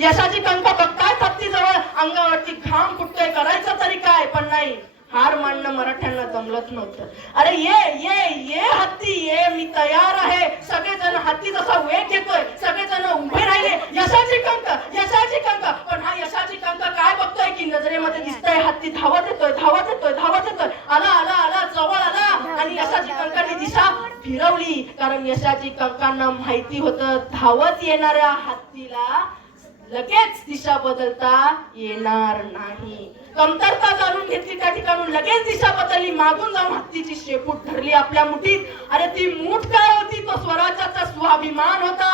यशाची कंक बघताय हत्ती जवळ अंगावरती घाम फुटतोय करायचं तरी काय? पण नाही. हार मांडणं मराठ्यांना जमलंच नव्हतं. अरे ये ये ये हत्ती ये मी तयार आहे. सगळेजण हत्ती जसा वेग घेतोय सगळेजण उभे राहिले यशाची कंक यशाची कंक पण हा यशाची कंक काय बघतोय की नजरेमध्ये दिसतय? हत्ती धावत येतोय धावत येतोय धावत येतोय. आला आला आला जवळ आला. आणि यशाची कंकाने दिशा फिरवली. कारण यशाची कंकांना माहिती होतं धावत येणाऱ्या हत्तीला लगेच दिशा बदलता येणार नाही. कमतरता जाणून घेतली त्या ठिकाणून लगेच दिशा बदलली. मागून जाऊन हत्तीची शेपूट धरली आपल्या मुठीत. अरे ती मूठ काय होती? तो स्वराज्याचा स्वाभिमान होता.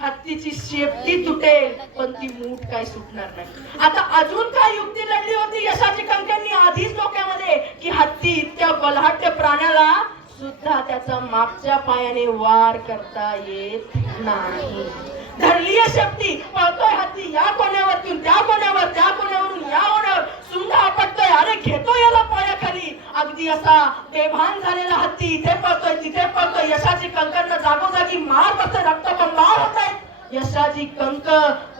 हत्तीची शेपटी तुटेल पण ती मूठ काय सुटणार नाही. आता अजून काय युक्ती लढली होती यशाची कंकांनी आधीच डोक्यामध्ये? की हत्ती इतक्या बलहट्ट प्राण्याला सुद्धा त्याचा मागच्या पायाने वार करता येत नाही. धरली शेपटी शेपटी पळतोय हत्ती या कोण्यावरतून त्या कोण्यावर त्या कोण्यावरून या कोण्यावर सुंद आपटतोय अरे घेतो याला पायाखाली अगदी असा बेभान झालेला हत्ती इथे पळतोय तिथे पळतोय. यशाची कंकण जागोजागी मार बसतोय रक्तबंबाळ होत आहे यशाची कंक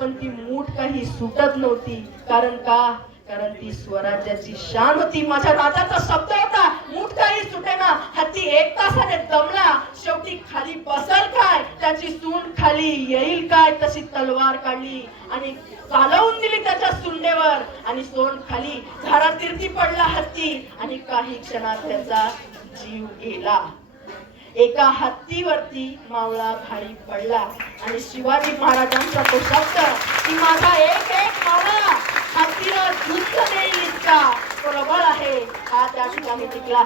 पण ती मूठ काही सुटत नव्हती. कारण का? कारण ती स्वराज्याची शान होती. माझ्या राजाचा शब्द होता मूठ काही सुटेना. हत्ती एक तासाने दमला. शेवटी खाली बसल का? त्याची सूंड खाली येईल काय तशी तलवार काढली आणि चालवून दिली त्याच्या सुंडेवर आणि सोंड खाली झाडा झाडातीर्थी पडला हत्ती आणि काही क्षणात त्याचा जीव गेला. एका हत्तीवरती मावळा भारी पडला आणि शिवाजी महाराजांचा तो शब्द की माझा एक एक मावळा हत्तीला झुंज देईल इतका प्रबळ आहे हा त्या ठिकाणी टिकला.